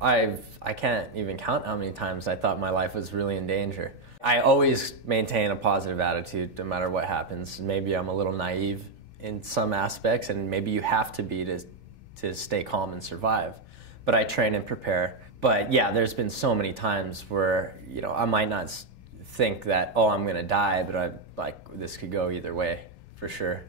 I can't even count how many times I thought my life was really in danger. I always maintain a positive attitude no matter what happens. Maybe I'm a little naive in some aspects, and maybe you have to be to stay calm and survive. But I train and prepare. But yeah, there's been so many times where, you know, I might not think that, oh, I'm gonna die, but this could go either way, for sure.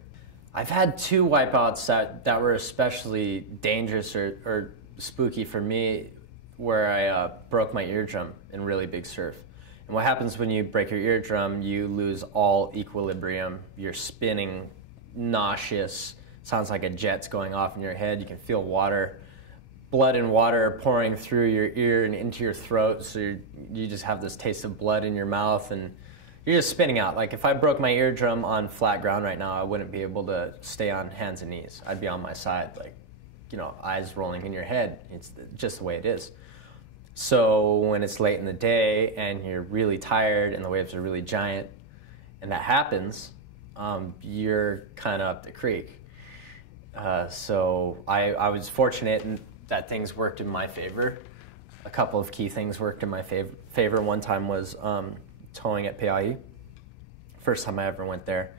I've had 2 wipeouts that were especially dangerous or spooky for me, where I broke my eardrum in really big surf. And what happens when you break your eardrum, you lose all equilibrium. You're spinning, nauseous, sounds like a jet's going off in your head. You can feel blood and water pouring through your ear and into your throat, so you just have this taste of blood in your mouth, and you're just spinning out. Like if I broke my eardrum on flat ground right now, I wouldn't be able to stay on hands and knees. I'd be on my side, like, you know, eyes rolling in your head. It's just the way it is. So when it's late in the day and you're really tired and the waves are really giant, and that happens, you're kind of up the creek. So I was fortunate that things worked in my favor. A couple of key things worked in my favor. One time was towing at Pa'i. First time I ever went there.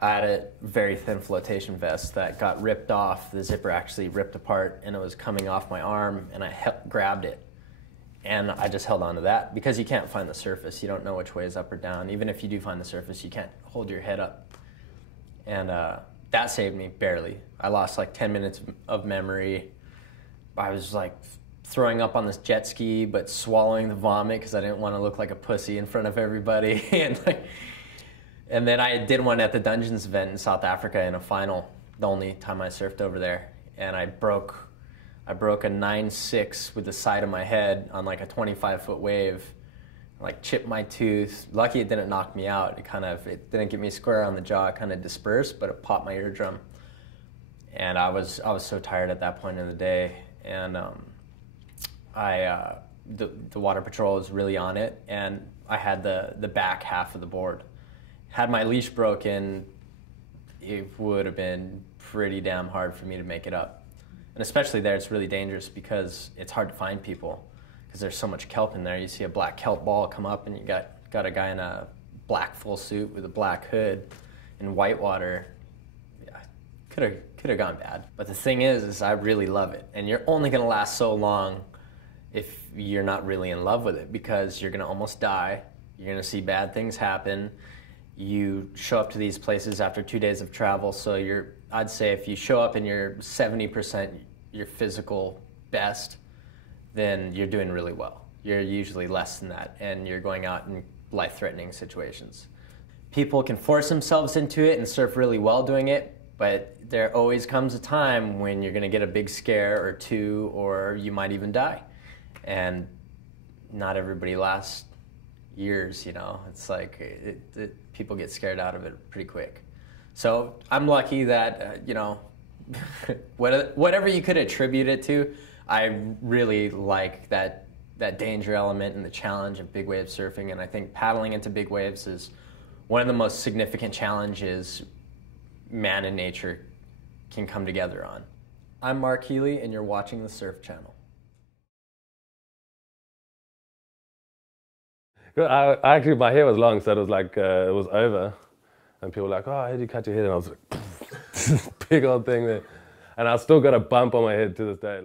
I had a very thin flotation vest that got ripped off. The zipper actually ripped apart, and it was coming off my arm, and I grabbed it. And I just held on to that because you can't find the surface. You don't know which way is up or down. Even if you do find the surface, you can't hold your head up. And that saved me, barely. I lost like 10 minutes of memory. I was like throwing up on this jet ski, but swallowing the vomit because I didn't want to look like a pussy in front of everybody. And then I did one at the Dungeons event in South Africa in a final, the only time I surfed over there. And I broke a 9.6 with the side of my head on like a 25-foot wave, like chipped my tooth. Lucky it didn't knock me out. It didn't get me square on the jaw. It kind of dispersed, but it popped my eardrum. And I was so tired at that point in the day. And the water patrol was really on it, and I had the back half of the board. Had my leash broken, it would have been pretty damn hard for me to make it up. And especially there, it's really dangerous because it's hard to find people because there's so much kelp in there. You see a black kelp ball come up, and you got a guy in a black full suit with a black hood in white water. Yeah, could have gone bad. But the thing is I really love it, and you're only gonna last so long if you're not really in love with it, because you're gonna almost die. You're gonna see bad things happen. You show up to these places after 2 days of travel, so I'd say if you show up and you're 70% your physical best, then you're doing really well. You're usually less than that, and you're going out in life-threatening situations. People can force themselves into it and surf really well doing it, but there always comes a time when you're gonna get a big scare or two, or you might even die. And not everybody lasts years, you know. It's like people get scared out of it pretty quick. So I'm lucky that, you know, whatever you could attribute it to, I really like that danger element and the challenge of big wave surfing. And I think paddling into big waves is one of the most significant challenges man and nature can come together on. I'm Mark Healey, and you're watching the Surf Channel. Actually, my hair was long, so it was like, it was over. And people were like, oh, how did you cut your head? And I was like, big old thing there. And I still got a bump on my head to this day.